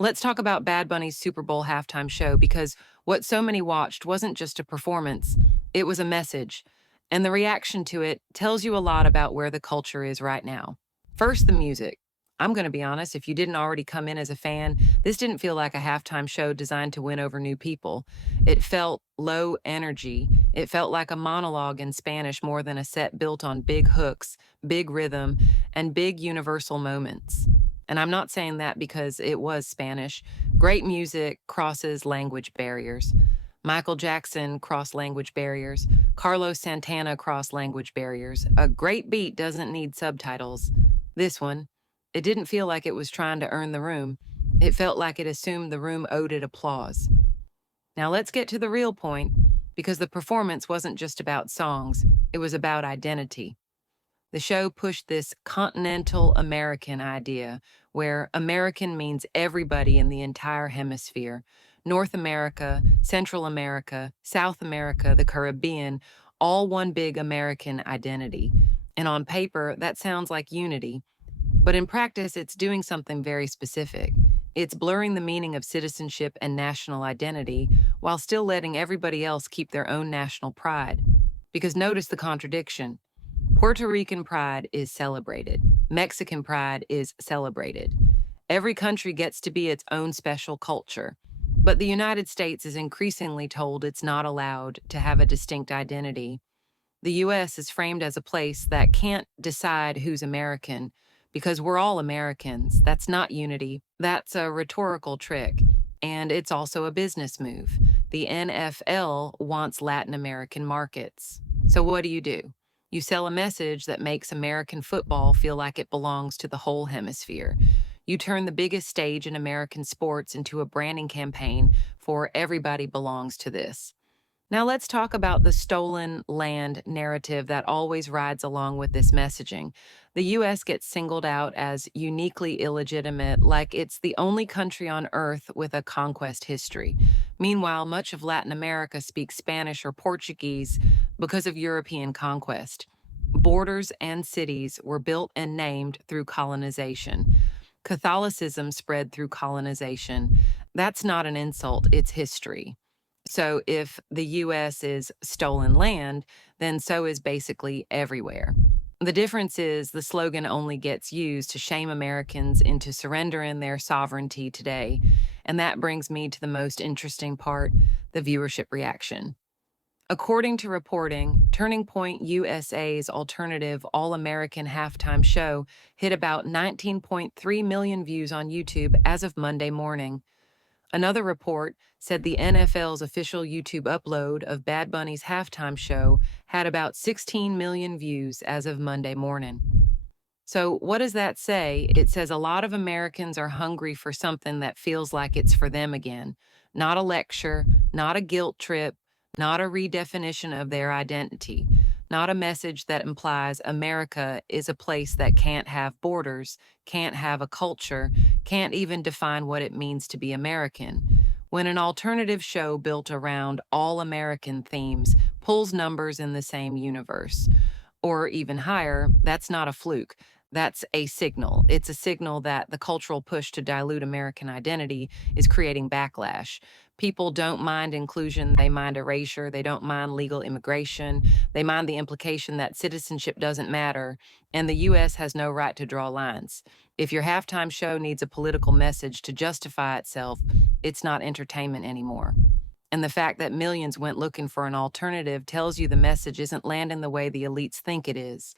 Let's talk about Bad Bunny's Super Bowl halftime show because what so many watched wasn't just a performance, it was a message. And the reaction to it tells you a lot about where the culture is right now. First, the music. I'm going to be honest, if you didn't already come in as a fan, this didn't feel like a halftime show designed to win over new people. It felt low energy. It felt like a monologue in Spanish more than a set built on big hooks, big rhythm, and big universal moments. And I'm not saying that because it was Spanish. Great music crosses language barriers. Michael Jackson crossed language barriers. Carlos Santana crossed language barriers. A great beat doesn't need subtitles. This one, it didn't feel like it was trying to earn the room. It felt like it assumed the room owed it applause. Now let's get to the real point, because the performance wasn't just about songs, it was about identity. The show pushed this continental American idea, where American means everybody in the entire hemisphere. North America, Central America, South America, the Caribbean, all one big American identity. And on paper, that sounds like unity. But in practice, it's doing something very specific. It's blurring the meaning of citizenship and national identity while still letting everybody else keep their own national pride. Because notice the contradiction. Puerto Rican pride is celebrated. Mexican pride is celebrated. Every country gets to be its own special culture. But the United States is increasingly told it's not allowed to have a distinct identity. The U.S. is framed as a place that can't decide who's American because we're all Americans. That's not unity. That's a rhetorical trick. And it's also a business move. The NFL wants Latin American markets. So what do? You sell a message that makes American football feel like it belongs to the whole hemisphere. You turn the biggest stage in American sports into a branding campaign for everybody belongs to this. Now let's talk about the stolen land narrative that always rides along with this messaging. The U.S. gets singled out as uniquely illegitimate, like it's the only country on earth with a conquest history. Meanwhile, much of Latin America speaks Spanish or Portuguese because of European conquest. Borders and cities were built and named through colonization. Catholicism spread through colonization. That's not an insult, it's history. So if the U.S. is stolen land, then so is basically everywhere. The difference is the slogan only gets used to shame Americans into surrendering their sovereignty today. And that brings me to the most interesting part, the viewership reaction. According to reporting, Turning Point USA's alternative all-American halftime show hit about 19.3 million views on YouTube as of Monday morning. Another report said the NFL's official YouTube upload of Bad Bunny's halftime show had about 16 million views as of Monday morning. So, what does that say? It says a lot of Americans are hungry for something that feels like it's for them again. Not a lecture, not a guilt trip, not a redefinition of their identity, not a message that implies America is a place that can't have borders, can't have a culture, can't even define what it means to be American. When an alternative show built around all American themes pulls numbers in the same universe, or even higher, that's not a fluke. That's a signal. It's a signal that the cultural push to dilute American identity is creating backlash. People don't mind inclusion, they mind erasure, they don't mind legal immigration, they mind the implication that citizenship doesn't matter, and the U.S. has no right to draw lines. If your halftime show needs a political message to justify itself, it's not entertainment anymore. And the fact that millions went looking for an alternative tells you the message isn't landing the way the elites think it is.